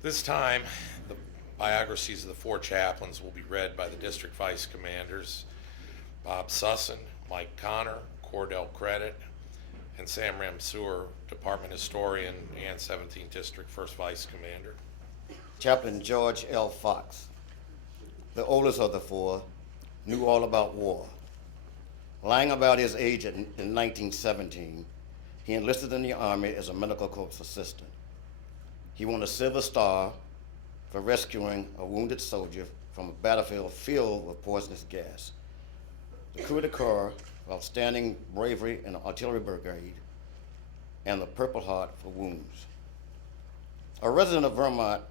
This time, the biographies of the four chaplains will be read by the district vice commanders, Bob Sussin, Mike Connor, Cordell Credit, and Sam Ramseur, department historian and 17th district first vice commander. Chaplain George L. Fox, the oldest of the four, knew all about war. Lying about his age in 1917, he enlisted in the Army as a medical corps assistant. He won a Silver Star for rescuing a wounded soldier from a battlefield filled with poisonous gas. The Croix de Corps for outstanding bravery in the artillery brigade, and the Purple Heart for wounds. A resident of Vermont,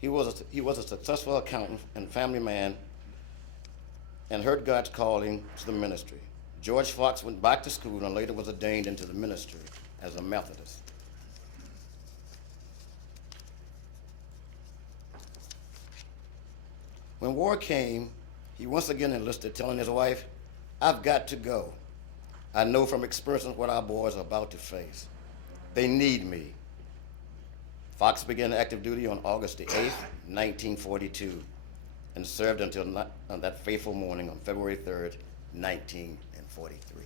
he was a successful accountant and family man and heard God's calling to the ministry. George Fox went back to school and later was ordained into the ministry as a Methodist. When war came, he once again enlisted, telling his wife, "I've got to go. I know from experience what our boys are about to face. They need me." Fox began active duty on August the 8th, 1942, and served until on that fateful morning on February 3rd, 1943.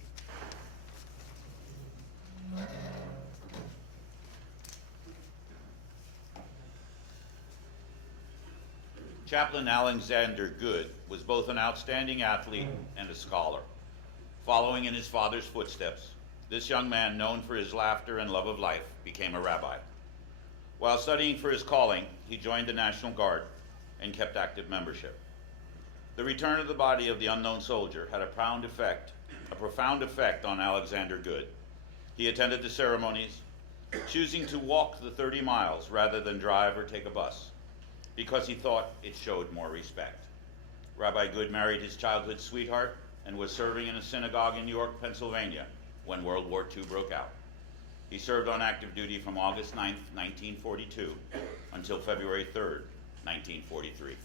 Chaplain Alexander Goode was both an outstanding athlete and a scholar. Following in his father's footsteps, this young man, known for his laughter and love of life, became a rabbi. While studying for his calling, he joined the National Guard and kept active membership. The return of the body of the unknown soldier had a profound effect on Alexander Goode. He attended the ceremonies, choosing to walk the 30 miles rather than drive or take a bus, because he thought it showed more respect. Rabbi Goode married his childhood sweetheart and was serving in a synagogue in York, Pennsylvania, when World War II broke out. He served on active duty from August 9th, 1942, until February 3rd, 1943.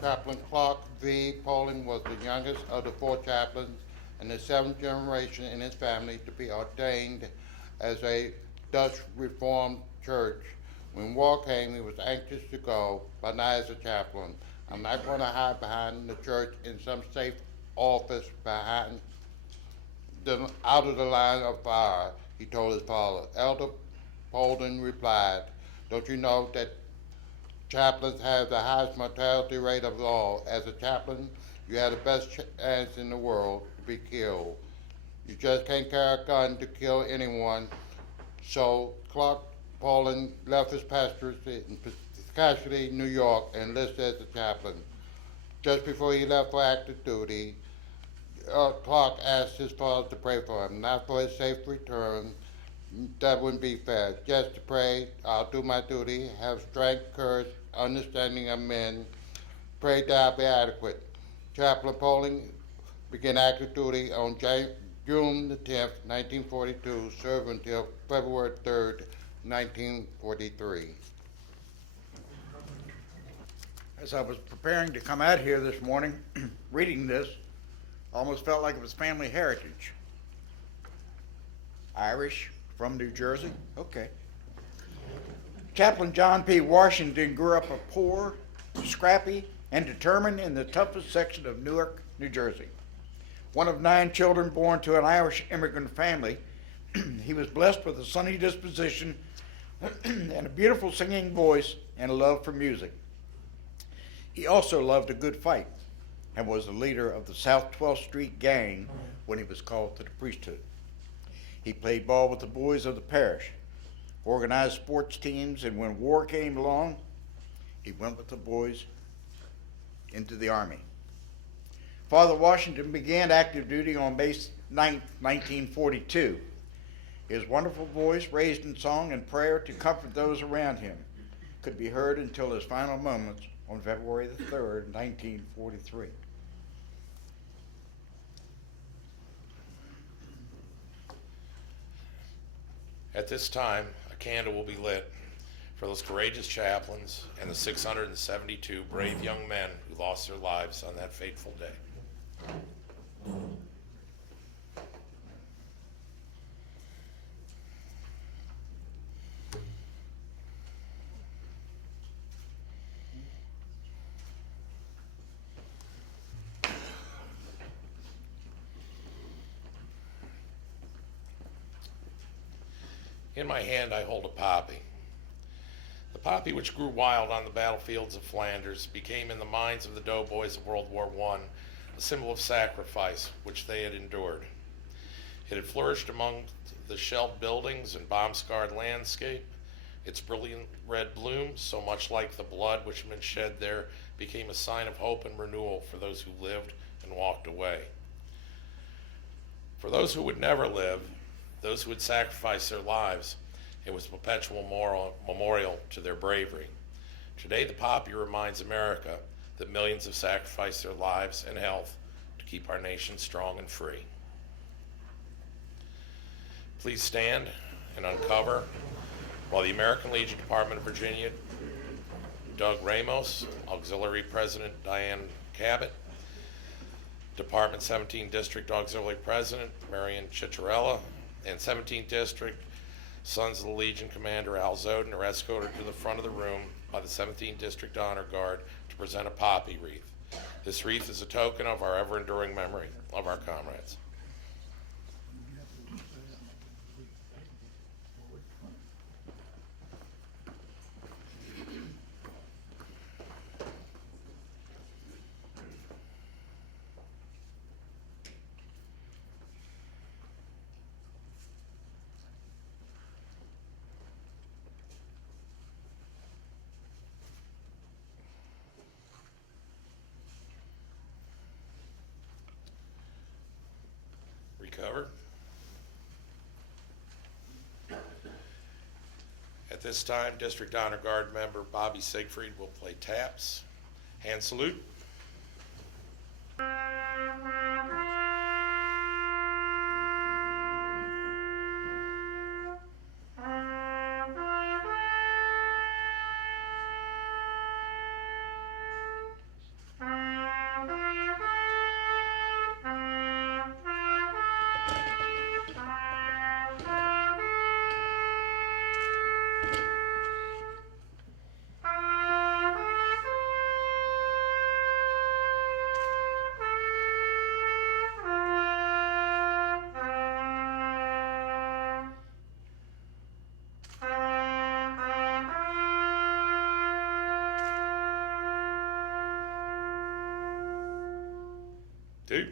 Chaplain Clark V. Poling was the youngest of the four chaplains and the seventh generation in his family to be ordained as a Dutch Reformed church. When war came, he was anxious to go, but not as a chaplain. "I'm not going to hide behind the church in some safe office out of the line of fire," he told his father. Elder Poling replied, "Don't you know that chaplains have the highest mortality rate of all? As a chaplain, you have the best chance in the world to be killed. You just can't carry a gun to kill anyone." So Clark Poling left his pastorate in Piscataway, New York, and enlisted as a chaplain. Just before he left for active duty, Clark asked his father to pray for him, not for his safe return. That wouldn't be fair. Just to pray, "I'll do my duty, have strength, courage, understanding of men. Pray that I'll be adequate." Chaplain Poling began active duty on June the 10th, 1942, served until February 3rd, 1943. As I was preparing to come out here this morning, reading this, almost felt like it was family heritage. Irish, from New Jersey? Okay. Chaplain John P. Washington grew up a poor, scrappy, and determined in the toughest section of Newark, New Jersey. One of 9 children born to an Irish immigrant family, he was blessed with a sunny disposition and a beautiful singing voice and a love for music. He also loved a good fight and was the leader of the South 12th Street gang when he was called to the priesthood. He played ball with the boys of the parish, organized sports teams, and when war came along, he went with the boys into the Army. Father Washington began active duty on May 9, 1942. His wonderful voice, raised in song and prayer to comfort those around him, could be heard until his final moments on February the 3rd, 1943. At this time, a candle will be lit for those courageous chaplains and the 672 brave young men who lost their lives on that fateful day. In my hand I hold a poppy. The poppy, which grew wild on the battlefields of Flanders, became in the minds of the doughboys of World War I a symbol of sacrifice which they had endured. It had flourished among the shelled buildings and bomb-scarred landscape. Its brilliant red bloom, so much like the blood which had been shed there, became a sign of hope and renewal for those who lived and walked away. For those who would never live, those who would sacrifice their lives, it was a perpetual memorial to their bravery. Today, the poppy reminds America that millions have sacrificed their lives and health to keep our nation strong and free. Please stand and uncover while the American Legion Department of Virginia, Doug Ramos, Auxiliary President Diane Cabot, Department 17th District Auxiliary President Marion Ciccarella, and 17th District Sons of the Legion Commander Al Zoden are escorted to the front of the room by the 17th District Honor Guard to present a poppy wreath. This wreath is a token of our ever-enduring memory of our comrades. Recover. At this time, District Honor Guard member Bobby Siegfried will play taps. Hand salute. Two.